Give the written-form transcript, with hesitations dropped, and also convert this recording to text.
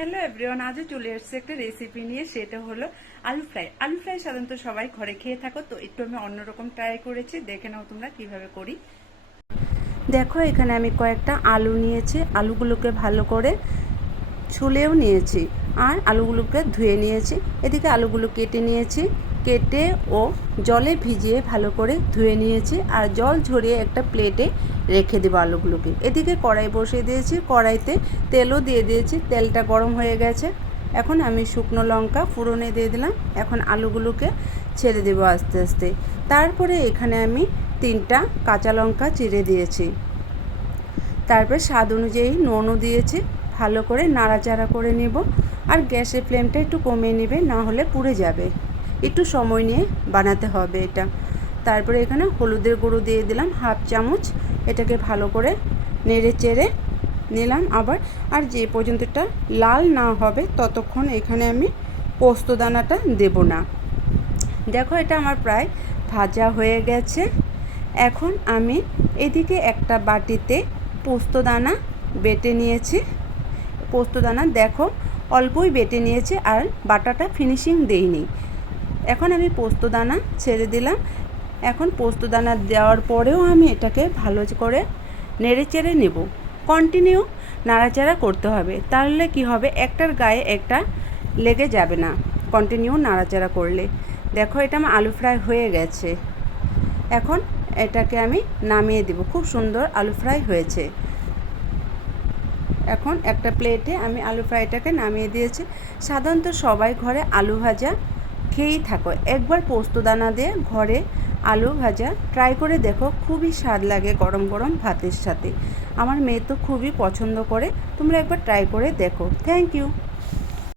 Hello everyone, আজও চলে এসেছে একটা রেসিপি নিয়ে। সেটা হলো আলু ফ্রাই। আলু ফ্রাই সাধারণত সবাই ঘরে খেয়ে থাকো, তো একটু আমি অন্যরকম ট্রাই করেছি। দেখে নাও তোমরা কিভাবে করি। দেখো, এখানে আমি কয়েকটা আলু নিয়েছি। আলুগুলোকে ভালো করে ছুলেও নিয়েছি আর আলুগুলোকে ধুয়ে নিয়েছি। এদিকে আলুগুলো কেটে নিয়েছি, কেটে ও জলে ভিজিয়ে ভালো করে ধুয়ে নিয়েছি আর জল ঝরিয়ে একটা প্লেটে রেখে দেবো আলুগুলোকে। এদিকে কড়াই বসিয়ে দিয়েছি, কড়াইতে তেলও দিয়ে দিয়েছি। তেলটা গরম হয়ে গেছে। এখন আমি শুকনো লঙ্কা ফোড়নে দিয়ে দিলাম। এখন আলুগুলোকে ছেড়ে দেবো আস্তে আস্তে। তারপরে এখানে আমি 3টা কাঁচা লঙ্কা চিড়ে দিয়েছি। তারপর স্বাদ অনুযায়ী নুনও দিয়েছি। ভালো করে নাড়াচাড়া করে নেব আর গ্যাসের ফ্লেমটা একটু কমিয়ে নেবে, না হলে পুড়ে যাবে। একটু সময় নিয়ে বানাতে হবে এটা। তারপরে এখানে হলুদের গুঁড়ো দিয়ে দিলাম 1/2 চামচ। এটাকে ভালো করে নেড়ে চেড়ে নিলাম আবার। আর যে পর্যন্তটা লাল না হবে ততক্ষণ এখানে আমি পোস্তদানাটা দেব না। দেখো, এটা আমার প্রায় ভাজা হয়ে গেছে। এখন আমি এদিকে একটা বাটিতে পোস্তদানা বেটে নিয়েছি। পোস্তদানা দেখো অল্পই বেটে নিয়েছি আর বাটাটা ফিনিশিং দেইনি। এখন আমি পোস্তদানা ছেড়ে দিলাম। এখন পোস্তদানা দেওয়ার পরেও আমি এটাকে ভালো করে নেড়ে চেড়ে নেব। কন্টিনিউ নাড়াচাড়া করতে হবে, তাহলে কি হবে, একটার গায়ে একটা লেগে যাবে না কন্টিনিউ নাড়াচাড়া করলে। দেখো, এটা আমার আলু ফ্রাই হয়ে গেছে। এখন এটাকে আমি নামিয়ে দেব। খুব সুন্দর আলু ফ্রাই হয়েছে। এখন একটা প্লেটে আমি আলু ফ্রাইটাকে নামিয়ে দিয়েছি। সাধারণত সবাই ঘরে আলু ভাজা খেয়েই থাকো। একবার পোস্তদানা দিয়ে ঘরে আলু ভাজা ট্রাই করে দেখো, খুবই স্বাদ লাগে গরম গরম ভাতের সাথে। আমার মেয়ে তো খুবই পছন্দ করে। তোমরা একবার ট্রাই করে দেখো। Thank you.